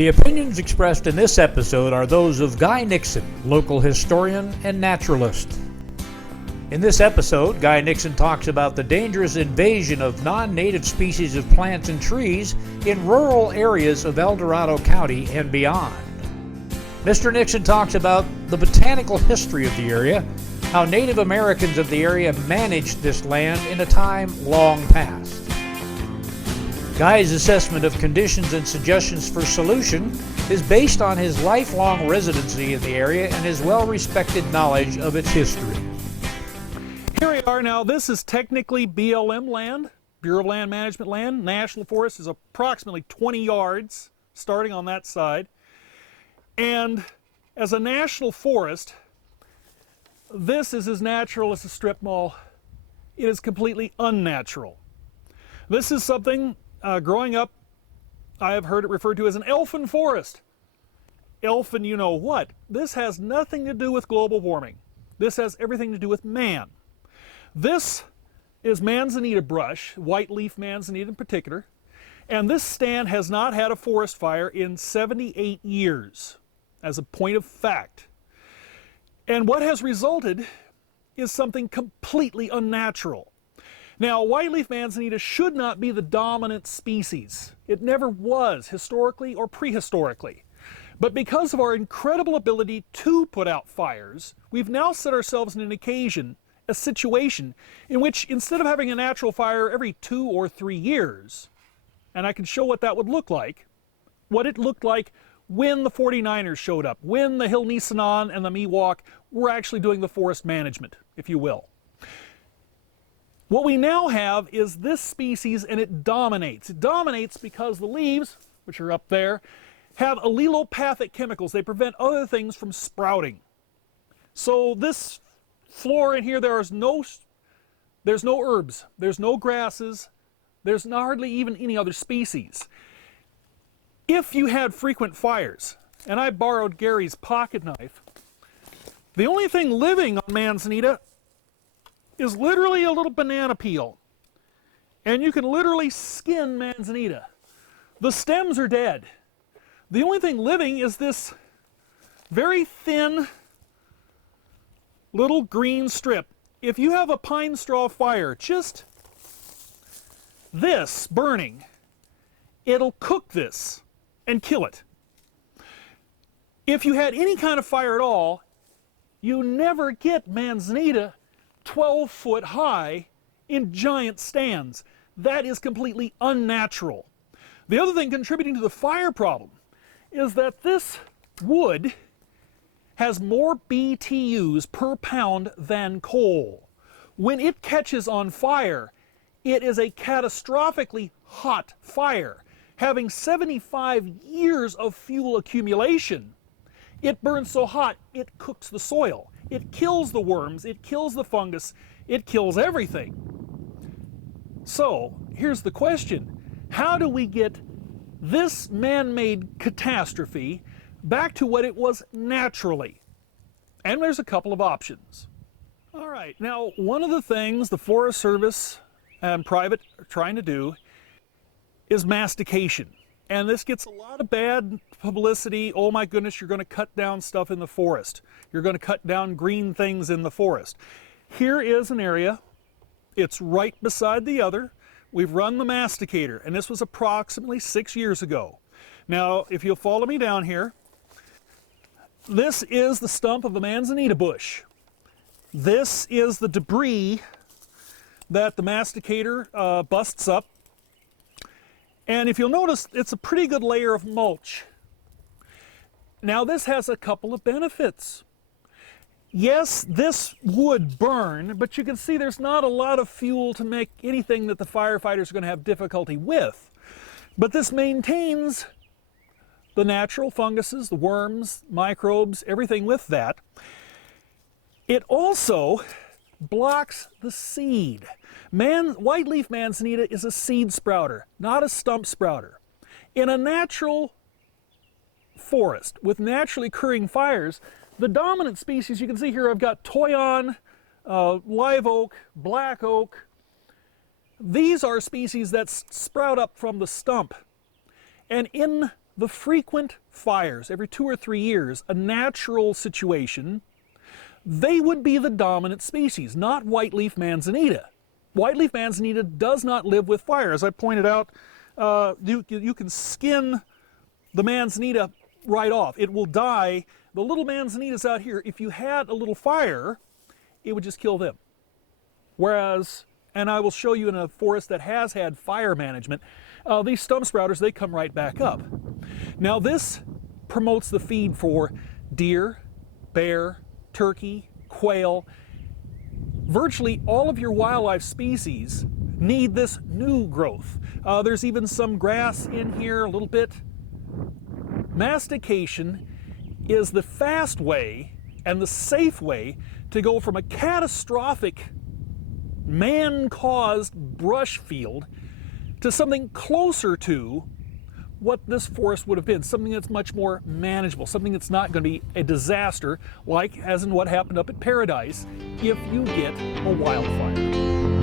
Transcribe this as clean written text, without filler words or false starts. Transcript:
The opinions expressed in this episode are those of Guy Nixon, local historian and naturalist. In this episode, Guy Nixon talks about the dangerous invasion of non-native species of plants and trees in rural areas of Dorado County and beyond. Mr. Nixon talks about the botanical history of the area, how Native Americans of the area managed this land in a time long past. Guy's assessment of conditions and suggestions for solution is based on his lifelong residency in the area and his well-respected knowledge of its history. Here we are now. This is technically BLM land, Bureau of Land Management land. National Forest is approximately 20 yards starting on that side. And as a national forest, this is as natural as a strip mall. It is completely unnatural. This is something, growing up, I have heard it referred to as an elfin forest. Elfin, you know what? This has nothing to do with global warming. This has everything to do with man. This is manzanita brush, white leaf manzanita in particular, and this stand has not had a forest fire in 78 years, as a point of fact. And what has resulted is something completely unnatural. Now, white leaf manzanita should not be the dominant species. It never was, historically or prehistorically. But because of our incredible ability to put out fires, we've now set ourselves in a situation in which instead of having a natural fire every 2 or 3 years, and I can show what that would look like, what it looked like when the 49ers showed up, when the Hill Nissanon and the Miwok were actually doing the forest management, if you will. What we now have is this species, and it dominates. It dominates because the leaves, which are up there, have allelopathic chemicals. They prevent other things from sprouting. So this floor in here, there's no herbs, there's no grasses, there's hardly even any other species. If you had frequent fires, and I borrowed Gary's pocket knife, the only thing living on manzanita is literally a little banana peel. And you can literally skin manzanita. The stems are dead. The only thing living is this very thin little green strip. If you have a pine straw fire, just this burning, it'll cook this and kill it. If you had any kind of fire at all, you never get manzanita 12 foot high in giant stands. That is completely unnatural. The other thing contributing to the fire problem is that this wood has more BTUs per pound than coal. When it catches on fire, it is a catastrophically hot fire. Having 75 years of fuel accumulation, it burns so hot it cooks the soil. It kills the worms, it kills the fungus, it kills everything. So here's the question: how do we get this man-made catastrophe back to what it was naturally? And there's a couple of options. All right, now one of the things the Forest Service and private are trying to do is mastication. And this gets a lot of bad publicity. Oh my goodness, you're going to cut down stuff in the forest. You're going to cut down green things in the forest. Here is an area. It's right beside the other. We've run the masticator, and this was approximately 6 years ago. Now, if you'll follow me down here, this is the stump of a manzanita bush. This is the debris that the masticator busts up. And if you'll notice, it's a pretty good layer of mulch. Now, this has a couple of benefits. Yes, this would burn, but you can see there's not a lot of fuel to make anything that the firefighters are going to have difficulty with. But this maintains the natural funguses, the worms, microbes, everything with that. It also blocks the seed. White leaf manzanita is a seed sprouter, not a stump sprouter. In a natural forest with naturally occurring fires, the dominant species, you can see here I've got toyon, live oak, black oak. These are species that sprout up from the stump. And in the frequent fires every 2 or 3 years, a natural situation, they would be the dominant species, not whiteleaf manzanita. Whiteleaf manzanita does not live with fire. As I pointed out, you can skin the manzanita right off. It will die. The little manzanitas out here, if you had a little fire, it would just kill them. Whereas, and I will show you in a forest that has had fire management, these stump sprouters, they come right back up. Now this promotes the feed for deer, bear, turkey, quail. Virtually all of your wildlife species need this new growth. There's even some grass in here a little bit. Mastication is the fast way and the safe way to go from a catastrophic man-caused brush field to something closer to what this forest would have been, something that's much more manageable, something that's not going to be a disaster like as in what happened up at Paradise if you get a wildfire.